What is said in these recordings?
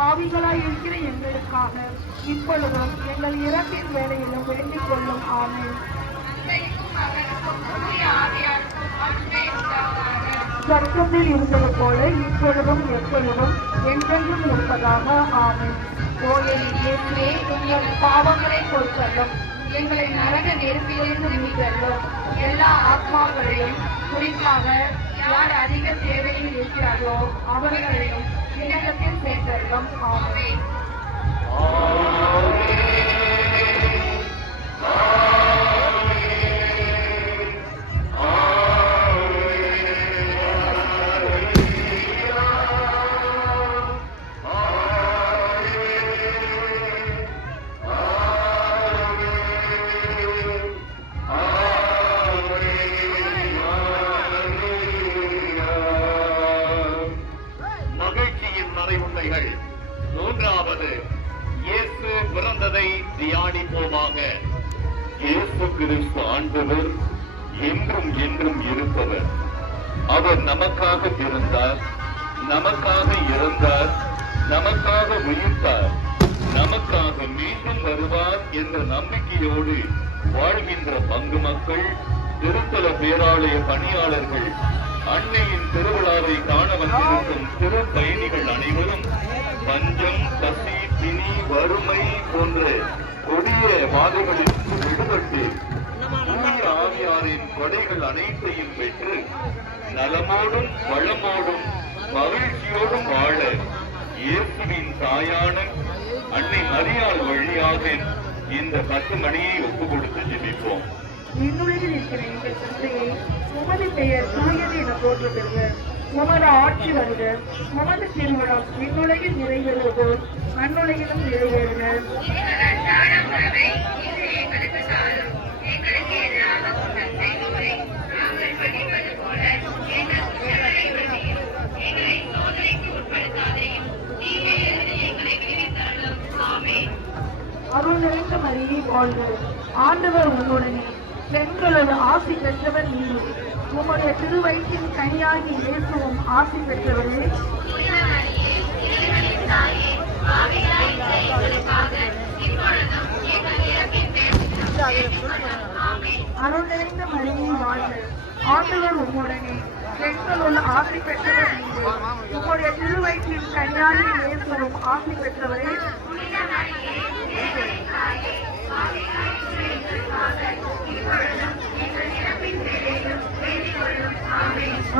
பாவிகளாய் இருக்கிற எங்களுக்காக இப்பொழுதும் எங்கள் இறப்பின் வேலையிலும் வேண்டிக் கொள்ளும். ஆமென். சொர்க்கத்தில் இருந்தது போல இப்பொழுதும் எப்பொழுதும் என்றென்றும் இருப்பதாக. ஆமென். ஓ என் இயேசுவே, உங்கள் பாவங்களை பொறுத்தல்லும், எங்களை நரக நெருப்பிலிருந்து மீட்டல்லும், எல்லா ஆத்மாக்களையும் குறிப்பாக யார் அதிக தேவையில் இருக்கிறார்களோ அவர்களையும் விண்ணகத்தில் சேர்த்தல்லும். ஆமென். மூன்றாவது, இயேசு பிறந்ததை தியானிப்போமாக. இயேசு கிறிஸ்து ஆண்டவர், என்றும் என்றும் இருப்பவர். அவர் நமக்காக பிறந்தார், நமக்காக இறந்தார், நமக்காக உயிர்த்தார், நமக்காக மீண்டும் வருவார் என்ற நம்பிக்கையோடு வாழ்கின்ற பங்கு மக்கள், திருத்தல பேராலய பணியாளர்கள், அன்னையின் திருவிழாவை காண வந்திருக்கும் திரு பயணிகள் அனைவரும் பஞ்சம், பசி, பிணி, வறுமை போன்ற கொடிய பாதைகளிலிருந்து விடுபட்டு தூய ஆவியாரின் கொடைகள் அனைத்தையும் பெற்று நலமோடும் வளமோடும் மகிழ்ச்சியோடும் வாழ இயேசுவின் தாயான அன்னை மரியாள் வழியாக இந்த 10 மணியை ஒப்புக் கொடுத்து ஜெபிப்போம். விண்ணுலகில் இருக்கிற எங்கள் தந்தையே, உமது பெயர் தூயது என போற்றப்படுக. உமது ஆட்சி வருக. உமது திருமணம் விண்ணுலகில் நிறைவேறுவது போல் மண்ணுலகிலும் நிறைவேறுக. அருள் நிறைந்த மரியே வாழ்க, ஆண்டவர் உம்முடனே, பெண்களோடு ஆசி பெற்றவர் நீர். உம்முடைய திருவயிற்றின் கனியாகி இயேசுவும் ஆசி பெற்றவரே. அருள் நிறைந்த மரியே வாழ்க, ஆண்டவர் உம்முடனே, பெண்களோடு ஆசி பெற்றவர் நீர். உம்முடைய திருவயிற்றின் கனியாகி இயேசுவும் ஆசி பெற்றவரே.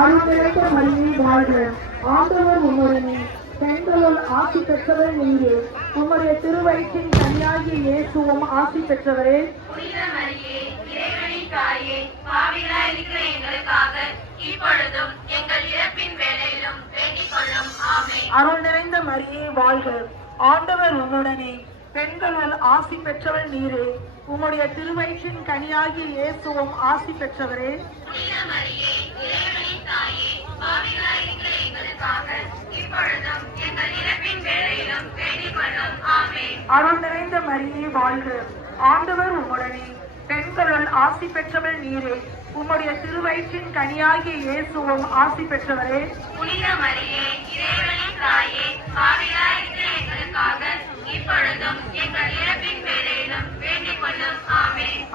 அருள் நிறைந்த மரியே வாழ்க, ஆண்டவர் உம்முடனே, பெண்களுள் ஆசி பெற்றவர் நீரே. உம்முடைய திருவயிற்றின் கனியாகிய இயேசுவும் ஆசி பெற்றவரே. அருள் நிறைந்த மரியே வாழ்க, ஆண்டவர் உம்முடனே, பெண்களுள் ஆசி பெற்றவர் நீரே. உம்முடைய திருவயிற்றின் கனியாகிய இயேசுவும் ஆசி பெற்றவரே. அருள் நிறைந்த மரியே வாழ்க, ஆண்டவர் உம்முடனே, பெண்களுள் ஆசி பெற்றவர் நீரே. உம்முடைய திருவயிற்றின் கனியாகிய இயேசுவும் ஆசி பெற்றவரே.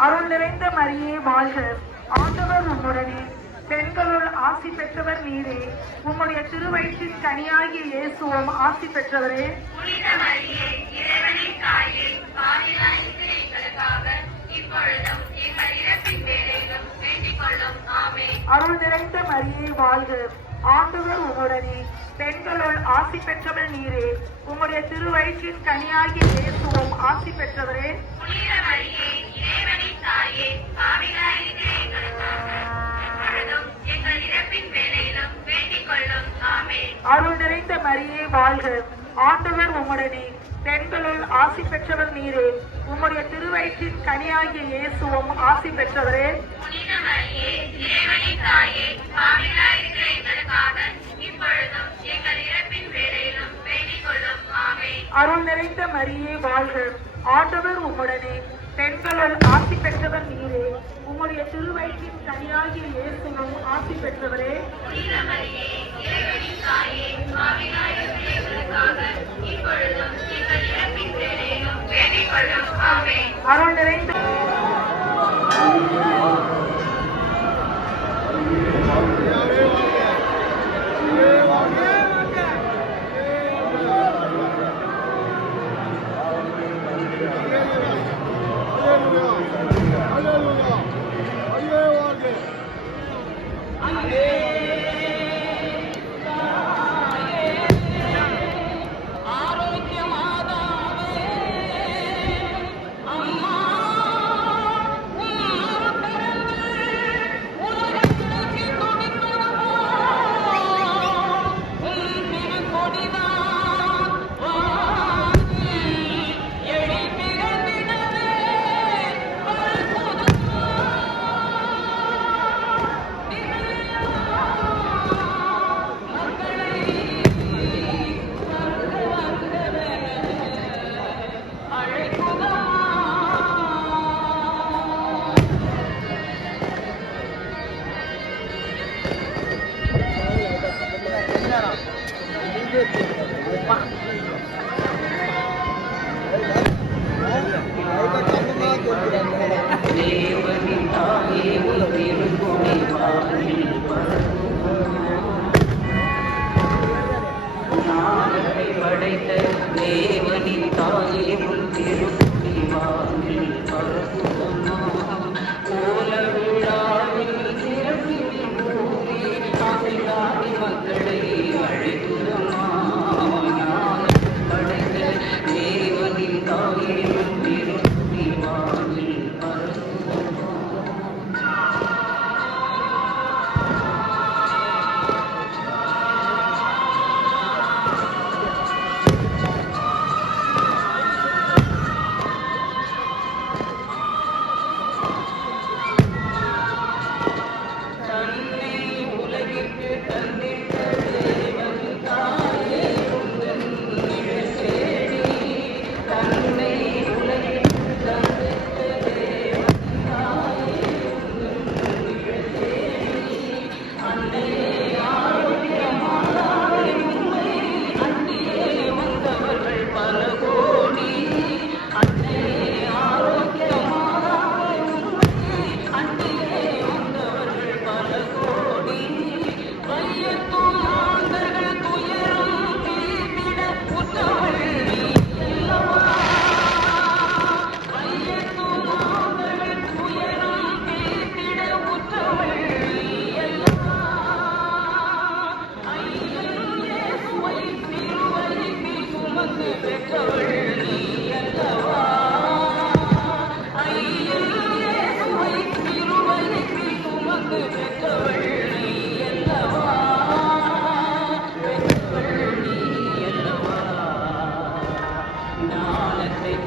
அருள் நிறைந்த மரியே வாழ்க, ஆண்டவர் உம்முடனே, பெண்களுள் ஆசி பெற்றவர் நீரே. உம்முடைய திருவயிற்றின் கனியாகிய இயேசுவும் ஆசி பெற்றவரே. அருள் நிறைந்த மரியே வாழ்க, ஆண்டவர் உம்முடனே, பெண்களுள் ஆசி பெற்றவர் நீரே. உம்முடைய திருவயிற்றின் கனியாகிய இயேசுவும் ஆசி பெற்றவரே. அருள் நிறைந்த மரியே வாழ்க, ஆண்டவர் உம்முடனே, பெண்களுள் ஆசி பெற்றவர் நீரே. உம்முடைய திருவயிற்றின் கனியாகிய இயேசுவும் ஆசி பெற்றவரே. அருள் நிறைந்த மரியே வாழ்க, ஆண்டவர் உம்முடனே, பெண்களுள் ஆசி பெற்றவர் நீரே. உம்முடைய திருவயிற்றின் கனியாகிய இயேசுவும் ஆசி பெற்றவரே. அருள் நிறைந்த மரியே வாழ்க, அருள் நிறைந்த படைத்த தேவனின் தாயே உன் திருக்குடி வானில் பரப்புதம்மா. கோல விழாவில் சிறப்பில் கூறி ஆசிராதி மக்களை அழைக்குதம்மா. படைத்த தேவனின் தாயே உன் திருக்குடி வானில் பரப்புதம்மா.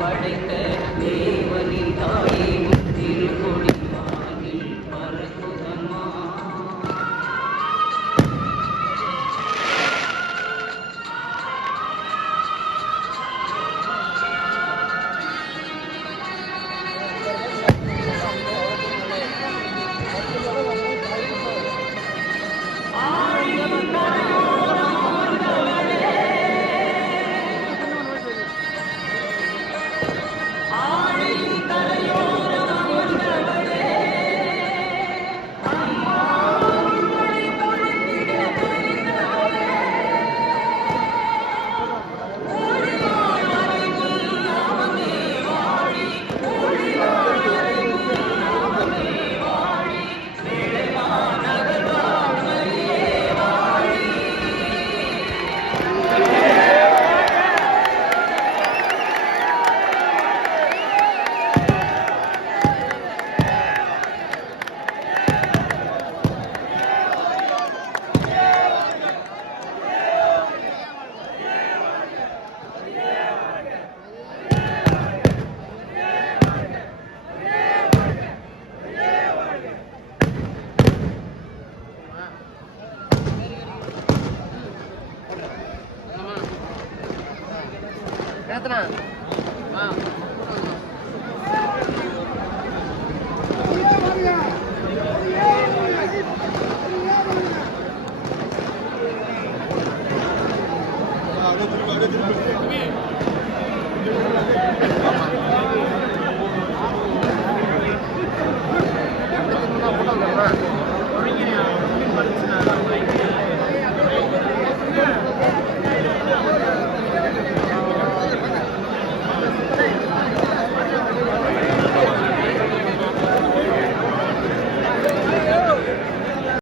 படைத்த தேவனின் தாயே திருக்கொடி வானில் பரப்புதம்மா. அடுத்து